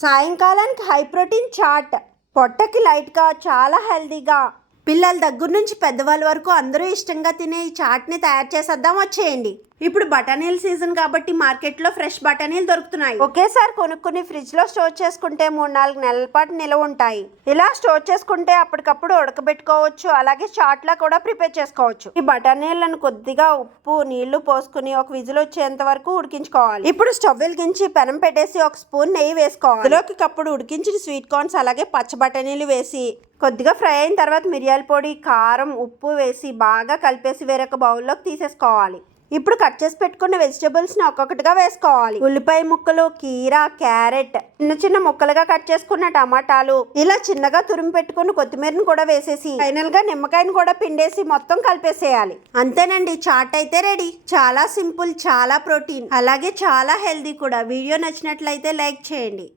సాయంకాలానికి high protein chat, పొట్టకి లైట్గా, చాలా హెల్తీగా, పిల్లల దగ్గర నుంచి పెద్దవాళ్ళ వరకు అందరూ ఇష్టంగా తినే ఈ చాట్ని తయారు చేసేద్దాం, వచ్చేయండి. ఇప్పుడు బఠానీల సీజన్ కాబట్టి మార్కెట్లో ఫ్రెష్ బఠానీలు దొరుకుతున్నాయి. ఒకేసారి కొనుక్కుని ఫ్రిడ్జ్లో స్టోర్ చేసుకుంటే 3-4 నెలల పాటు నిల్వ ఉంటాయి. ఇలా స్టోర్ చేసుకుంటే అప్పటికప్పుడు ఉడకబెట్టుకోవచ్చు, అలాగే చాట్లా కూడా ప్రిపేర్ చేసుకోవచ్చు. ఈ బఠానీలను కొద్దిగా ఉప్పు నీళ్లు పోసుకుని ఒక విజిల్ వచ్చేంత వరకు ఉడికించుకోవాలి. ఇప్పుడు స్టవ్ వెలిగించి పెనం పెట్టేసి 1 స్పూన్ నెయ్యి వేసుకోవాలి. అందులోకి కప్పుడు ఉడికించిన స్వీట్ కార్న్స్ అలాగే పచ్చ బఠానీలు వేసి కొద్దిగా ఫ్రై అయిన తర్వాత మిరియాల పొడి, కారం, ఉప్పు వేసి బాగా కలిపేసి వేరొక బౌల్లోకి తీసేసుకోవాలి. ఇప్పుడు కట్ చేసి పెట్టుకున్న వెజిటబుల్స్ని ఒక్కొక్కటిగా వేసుకోవాలి. ఉల్లిపాయ ముక్కలు, కీరా, క్యారెట్, చిన్న ముక్కలుగా కట్ చేసుకున్న టమాటాలు, ఇలా చిన్నగా తురిమి పెట్టుకున్న కొత్తిమీరని కూడా వేసేసి ఫైనల్ గా నిమ్మకాయని కూడా పిండేసి మొత్తం కలిపేసేయాలి. అంతేనండి, చాట్ అయితే రెడీ. చాలా సింపుల్, చాలా ప్రోటీన్, అలాగే చాలా హెల్దీ కూడా. వీడియో నచ్చినట్లయితే లైక్ చేయండి.